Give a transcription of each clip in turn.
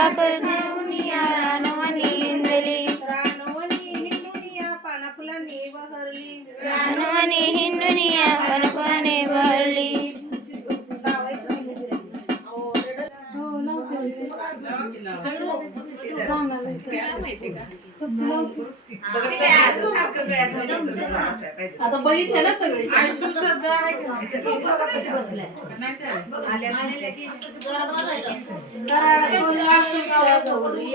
भाकर जेवणिया रानवणी हिंडली रानवणी हिंडुनिया पाना फुलांनी बहरली रानवणी हिंडुनिया पानफुलाने आता बघितलं ना सगळे. गौरी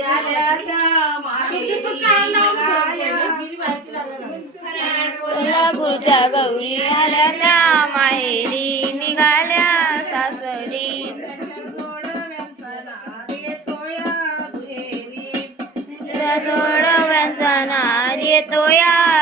कोल्हापूरच्या गौरी आल्या त्या माहेरी निघाल्या सासरी. जोडव्यांचा नाद येतो या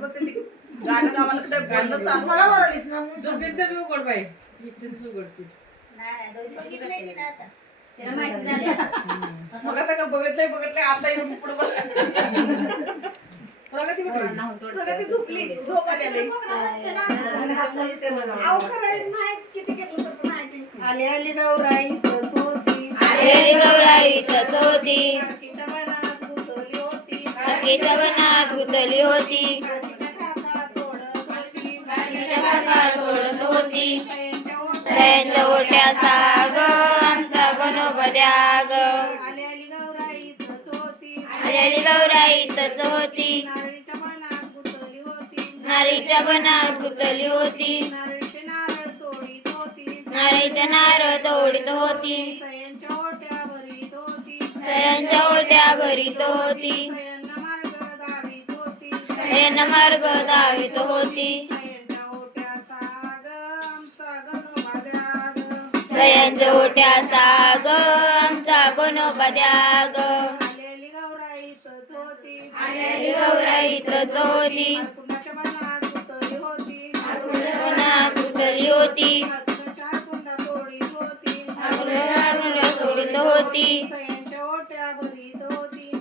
म्हणलं की शांतच बसते ती. गाणं गावाला कुठे बोलणं चालू मला वरलीस ना मग. दोघींचं बी उघड बाई. एकटीच उघडते. मग आता का? बघितलंय बघितलंय. आता येऊन पुढे प्रगती कुठे? प्रगती झोपली. झोप आली आली. आली आली गौराई होती. तिच्या ओट्या साग आमचा गणपत्याग. आली आलेली गौराईतच होती. नारीच्या बनात गुतली होती. नारीच्या नारळ तोडीत होती. सयांच्या ओट्या भरीत होती. सयन मार्ग दावीत होती. सयांच्या ओट्या साग आमचा आलेली गौराई इथंच होती आलेली गौराईतच होती. मनात गुंतली होती. तोडीत होती. सोडित होती.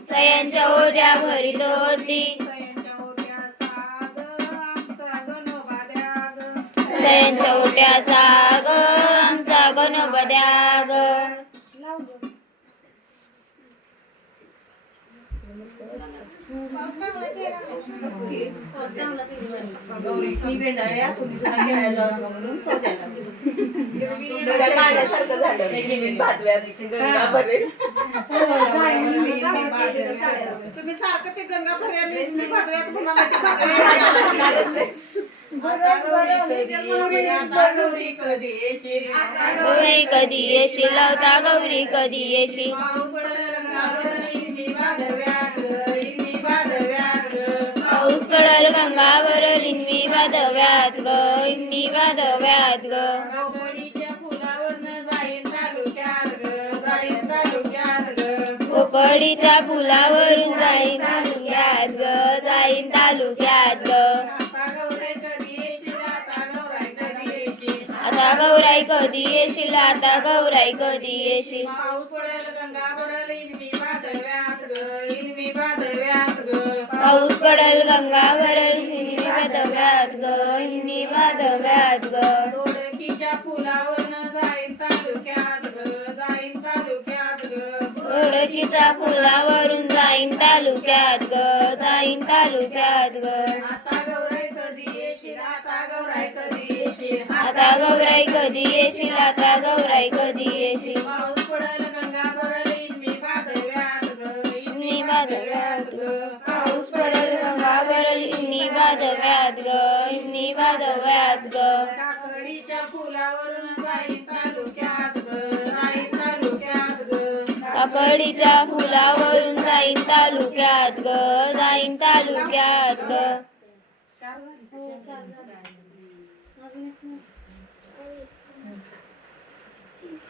सयांच्या ओट्या भरीत होती. सयांच्या ओट्या तुम्ही सारखं ते गंगा भरल्या कधी येशील? गौरी कधी येशील लावता गौरी कधी येशील पोपडीच्या फुलावरून जाईन तालुक्यात ग जाईन तालुक्यात ग आता गौराई कधी येशील? आता गौराई कधी येशील? पाऊस पडल गंगा भरल इरवी भादव्यात ग, इरवी वादव्यात ग लिन्मी वादव्यात ग ओळखीच्या फुलावरून जाईन तालुक्यात ग जाईन तालुक्यात ग. आता गौराई कधी येशील आता गौराई कधी येशील? पाऊस पडेल गंगा भरल इन्नी ग. ग. फुलावरून गावावरून जाईन तालुक्यात ग जाईन तालुक्यात ग.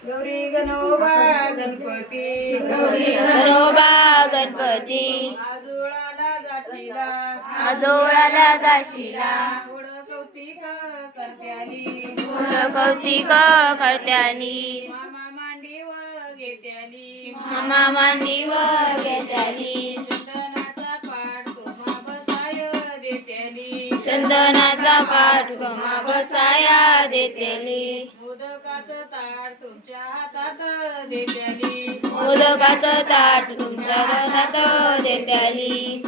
गौरी गणोबा गणपती. गौरी गणोबा गणपती. आजोळाला जाशीला. आजोळाला जाशीला. थोडं कौतिक करत्याली. कौतिक करत्याली. मामा मांडीवर घेत्याली. मामा चंदनाचा पाठ तुम्हा बसाय देत्याली. चंदनाचा पाठ गमा बसाया देतेली मोदकाचं ताट तुमच्या हातात देत्याली. मोदकाचं ताट तुमच्या हातात देत्याली.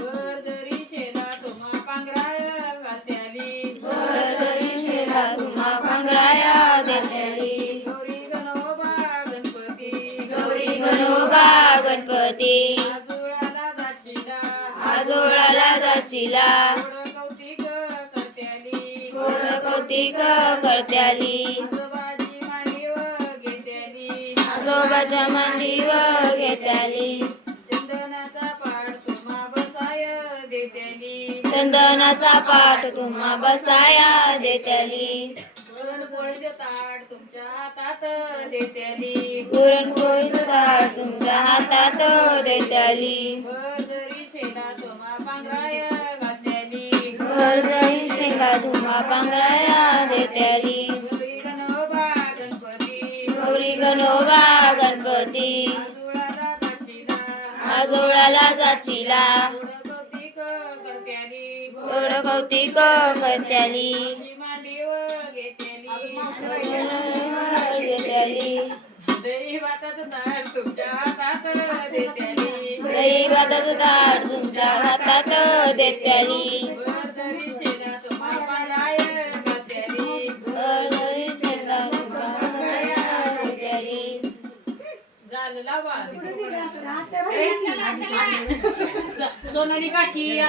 थोडं कौतिक करत्याली गोड कौतिक करत्याली घेत्याली आजोबाच्या मांडीवर घेत्याली चंदनाचा पाठ तुम्हा बसाय देत्याली चंदनाचा पाठ तुम्हा बसाया देत्याली पुरणपोळीचे ताट तुमच्या हातात देत्याली पुरणपोळीचं ताट तुमच्या हातात देत्याली वर कौतिक करत्याली गोड कौतिक करत्याली. भाताचं ताट तुमच्या हातात देत्याली. सोनाली काठी